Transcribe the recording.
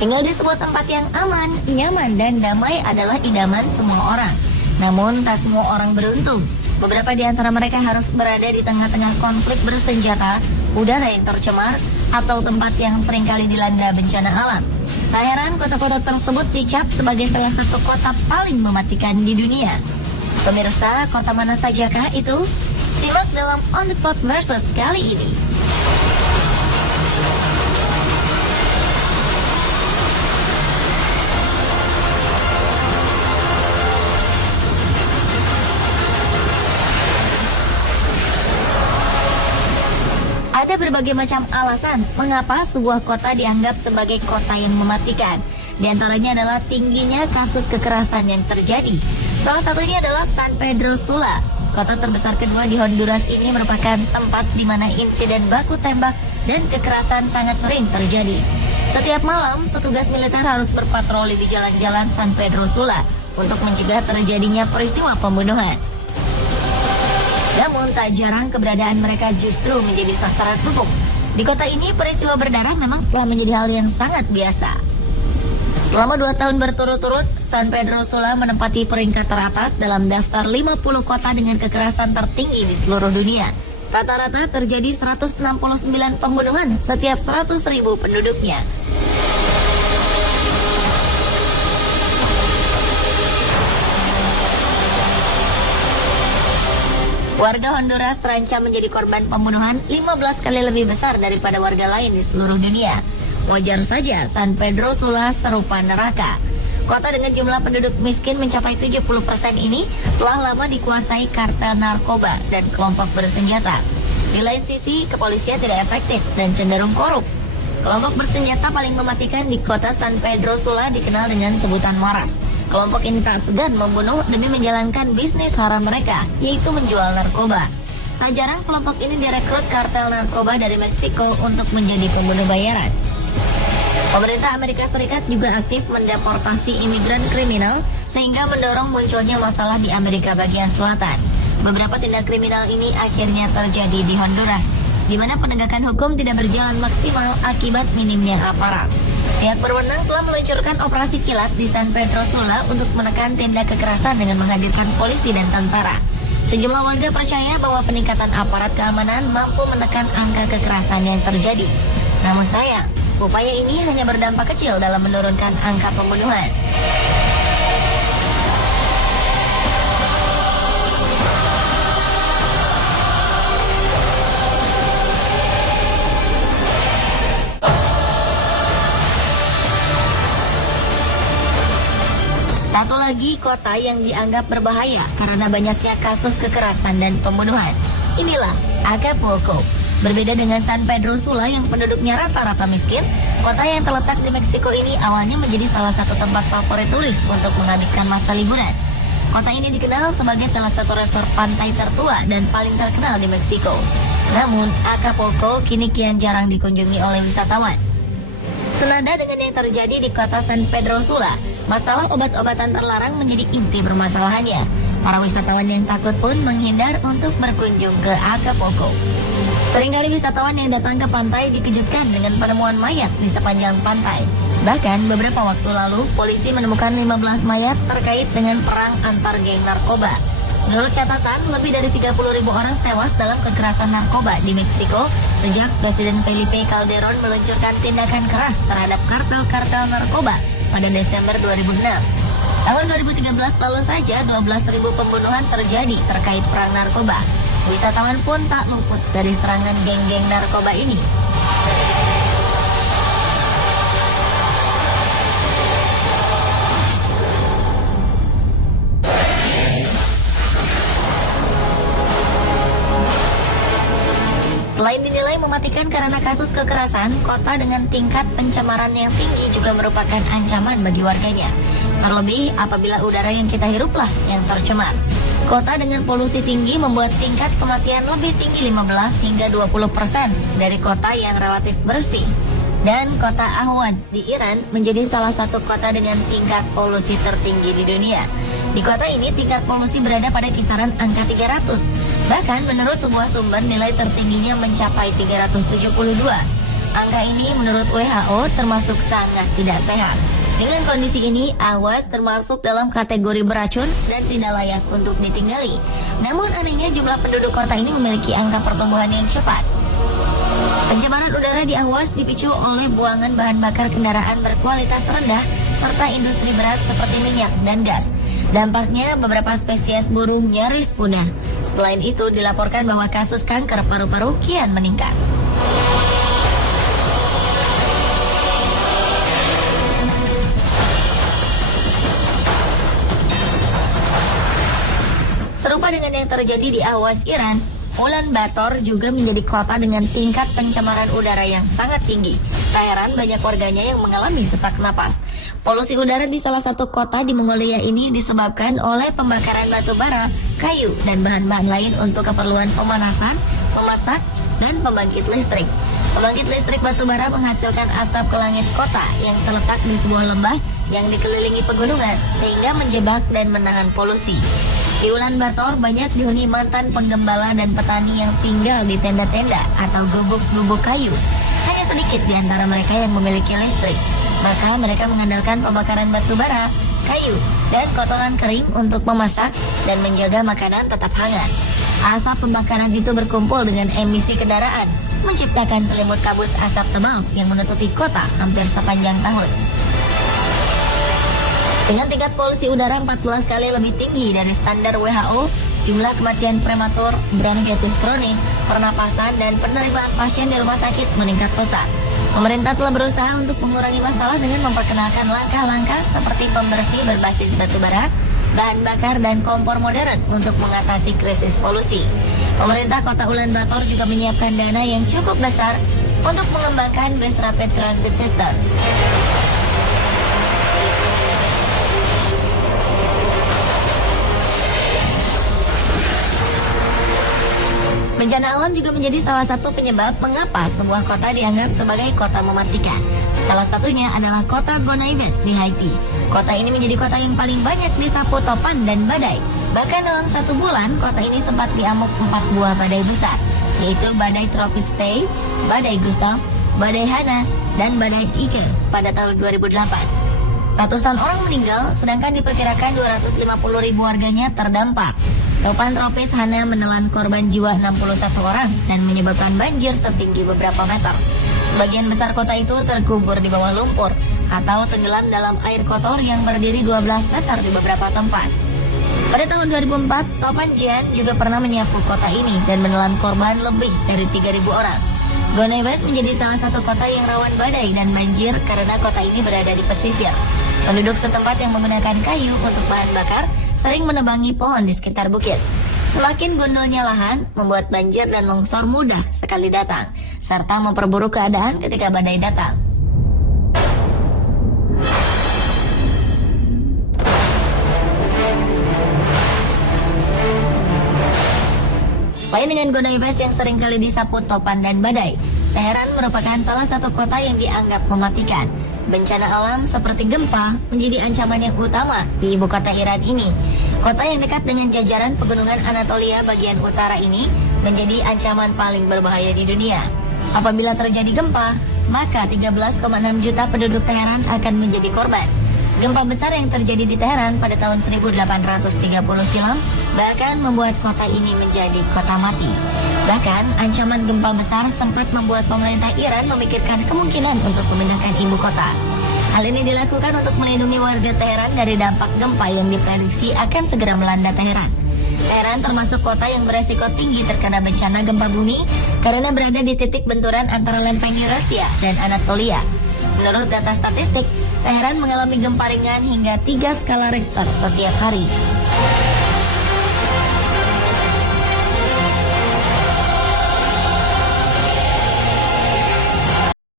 Tinggal di sebuah tempat yang aman, nyaman, dan damai adalah idaman semua orang. Namun, tak semua orang beruntung. Beberapa di antara mereka harus berada di tengah-tengah konflik bersenjata, udara yang tercemar, atau tempat yang seringkali dilanda bencana alam. Tak heran kota-kota tersebut dicap sebagai salah satu kota paling mematikan di dunia. Pemirsa, kota mana sajakah itu? Simak dalam On The Spot Versus kali ini. Ada berbagai macam alasan mengapa sebuah kota dianggap sebagai kota yang mematikan. Di antaranya adalah tingginya kasus kekerasan yang terjadi. Salah satunya adalah San Pedro Sula. Kota terbesar kedua di Honduras ini merupakan tempat di mana insiden baku tembak dan kekerasan sangat sering terjadi. Setiap malam, petugas militer harus berpatroli di jalan-jalan San Pedro Sula untuk mencegah terjadinya peristiwa pembunuhan. Namun tak jarang keberadaan mereka justru menjadi sasaran empuk. Di kota ini peristiwa berdarah memang telah menjadi hal yang sangat biasa. Selama 2 tahun berturut-turut, San Pedro Sula menempati peringkat teratas dalam daftar 50 kota dengan kekerasan tertinggi di seluruh dunia. Rata-rata terjadi 169 pembunuhan setiap 100.000 penduduknya. Warga Honduras terancam menjadi korban pembunuhan 15 kali lebih besar daripada warga lain di seluruh dunia. Wajar saja San Pedro Sula serupa neraka. Kota dengan jumlah penduduk miskin mencapai 70% ini telah lama dikuasai kartel narkoba dan kelompok bersenjata. Di lain sisi, kepolisian tidak efektif dan cenderung korup. Kelompok bersenjata paling mematikan di kota San Pedro Sula dikenal dengan sebutan Maras. Kelompok ini tak segan membunuh demi menjalankan bisnis haram mereka, yaitu menjual narkoba. Tak jarang kelompok ini direkrut kartel narkoba dari Meksiko untuk menjadi pembunuh bayaran. Pemerintah Amerika Serikat juga aktif mendeportasi imigran kriminal sehingga mendorong munculnya masalah di Amerika bagian selatan. Beberapa tindak kriminal ini akhirnya terjadi di Honduras, di mana penegakan hukum tidak berjalan maksimal akibat minimnya aparat. Pihak berwenang telah meluncurkan operasi kilat di San Pedro Sula untuk menekan tindak kekerasan dengan menghadirkan polisi dan tentara. Sejumlah warga percaya bahwa peningkatan aparat keamanan mampu menekan angka kekerasan yang terjadi. Namun sayang, upaya ini hanya berdampak kecil dalam menurunkan angka pembunuhan. Satu lagi kota yang dianggap berbahaya karena banyaknya kasus kekerasan dan pembunuhan. Inilah Acapulco. Berbeda dengan San Pedro Sula yang penduduknya rata-rata miskin, kota yang terletak di Meksiko ini awalnya menjadi salah satu tempat favorit turis untuk menghabiskan masa liburan. Kota ini dikenal sebagai salah satu resort pantai tertua dan paling terkenal di Meksiko. Namun, Acapulco kini kian jarang dikunjungi oleh wisatawan. Senada dengan yang terjadi di kota San Pedro Sula, masalah obat-obatan terlarang menjadi inti permasalahannya. Para wisatawan yang takut pun menghindar untuk berkunjung ke Acapulco. Seringkali wisatawan yang datang ke pantai dikejutkan dengan penemuan mayat di sepanjang pantai. Bahkan beberapa waktu lalu, polisi menemukan 15 mayat terkait dengan perang antar geng narkoba. Menurut catatan, lebih dari 30.000 orang tewas dalam kekerasan narkoba di Meksiko sejak Presiden Felipe Calderón meluncurkan tindakan keras terhadap kartel-kartel narkoba pada Desember 2006. Tahun 2013 lalu saja 12.000 pembunuhan terjadi terkait perang narkoba. Wisatawan pun tak luput dari serangan geng-geng narkoba ini. Selain dinilai mematikan karena kasus kekerasan, kota dengan tingkat pencemaran yang tinggi juga merupakan ancaman bagi warganya. Terlebih apabila udara yang kita hiruplah yang tercemar. Kota dengan polusi tinggi membuat tingkat kematian lebih tinggi 15 hingga 20% dari kota yang relatif bersih. Dan kota Ahwaz di Iran menjadi salah satu kota dengan tingkat polusi tertinggi di dunia. Di kota ini tingkat polusi berada pada kisaran angka 300. Bahkan menurut sebuah sumber nilai tertingginya mencapai 372. Angka ini menurut WHO termasuk sangat tidak sehat. Dengan kondisi ini, awas termasuk dalam kategori beracun dan tidak layak untuk ditinggali. Namun anehnya jumlah penduduk kota ini memiliki angka pertumbuhan yang cepat. Pencemaran udara di Awas dipicu oleh buangan bahan bakar kendaraan berkualitas rendah serta industri berat seperti minyak dan gas. Dampaknya beberapa spesies burung nyaris punah. Selain itu dilaporkan bahwa kasus kanker paru-paru kian meningkat. Serupa dengan yang terjadi di Awas Iran, Ulaanbaatar juga menjadi kota dengan tingkat pencemaran udara yang sangat tinggi. Tak heran banyak warganya yang mengalami sesak napas. Polusi udara di salah satu kota di Mongolia ini disebabkan oleh pembakaran batu bara, kayu, dan bahan-bahan lain untuk keperluan pemanasan, memasak, dan pembangkit listrik. Pembangkit listrik batu bara menghasilkan asap ke langit kota yang terletak di sebuah lembah yang dikelilingi pegunungan sehingga menjebak dan menahan polusi. Di Ulaanbaatar banyak dihuni mantan penggembala dan petani yang tinggal di tenda-tenda atau gubuk-gubuk kayu. Hanya sedikit di antara mereka yang memiliki listrik. Maka mereka mengandalkan pembakaran batu bara, kayu, dan kotoran kering untuk memasak dan menjaga makanan tetap hangat. Asap pembakaran itu berkumpul dengan emisi kendaraan, menciptakan selimut kabut asap tebal yang menutupi kota hampir sepanjang tahun. Dengan tingkat polusi udara 14 kali lebih tinggi dari standar WHO, jumlah kematian prematur, bronkitis kronis, pernapasan, dan penerimaan pasien di rumah sakit meningkat pesat. Pemerintah telah berusaha untuk mengurangi masalah dengan memperkenalkan langkah-langkah seperti pembersih berbasis batu bara, bahan bakar, dan kompor modern untuk mengatasi krisis polusi. Pemerintah kota Ulaanbaatar juga menyiapkan dana yang cukup besar untuk mengembangkan bus rapid transit system. Bencana alam juga menjadi salah satu penyebab mengapa sebuah kota dianggap sebagai kota mematikan. Salah satunya adalah kota Gonaives di Haiti. Kota ini menjadi kota yang paling banyak disapu topan dan badai. Bahkan dalam 1 bulan, kota ini sempat diamuk 4 buah badai besar, yaitu badai tropis Faye, badai Gustav, badai Hana, dan badai Ike pada tahun 2008. Ratusan orang meninggal, sedangkan diperkirakan 250.000 warganya terdampak. Topan tropis Hana menelan korban jiwa 61 orang dan menyebabkan banjir setinggi beberapa meter. Sebagian besar kota itu terkubur di bawah lumpur atau tenggelam dalam air kotor yang berdiri 12 meter di beberapa tempat. Pada tahun 2004, Topan Jean juga pernah menyapu kota ini dan menelan korban lebih dari 3.000 orang. Gonaives menjadi salah satu kota yang rawan badai dan banjir karena kota ini berada di pesisir. Penduduk setempat yang menggunakan kayu untuk bahan bakar sering menebangi pohon di sekitar bukit. Semakin gundulnya lahan, membuat banjir dan longsor mudah sekali datang, serta memperburuk keadaan ketika badai datang. Lain dengan Gonaives yang sering kali disapu topan dan badai, Teheran merupakan salah satu kota yang dianggap mematikan. Bencana alam seperti gempa menjadi ancaman yang utama di ibu kota Iran ini. Kota yang dekat dengan jajaran pegunungan Anatolia bagian utara ini menjadi ancaman paling berbahaya di dunia. Apabila terjadi gempa, maka 13,6 juta penduduk Teheran akan menjadi korban. Gempa besar yang terjadi di Teheran pada tahun 1830 silam bahkan membuat kota ini menjadi kota mati. Bahkan, ancaman gempa besar sempat membuat pemerintah Iran memikirkan kemungkinan untuk memindahkan ibu kota. Hal ini dilakukan untuk melindungi warga Teheran dari dampak gempa yang diprediksi akan segera melanda Teheran. Teheran termasuk kota yang beresiko tinggi terkena bencana gempa bumi karena berada di titik benturan antara lempeng Eurasia dan Anatolia. Menurut data statistik, Teheran mengalami gempa ringan hingga 3 skala Richter setiap hari.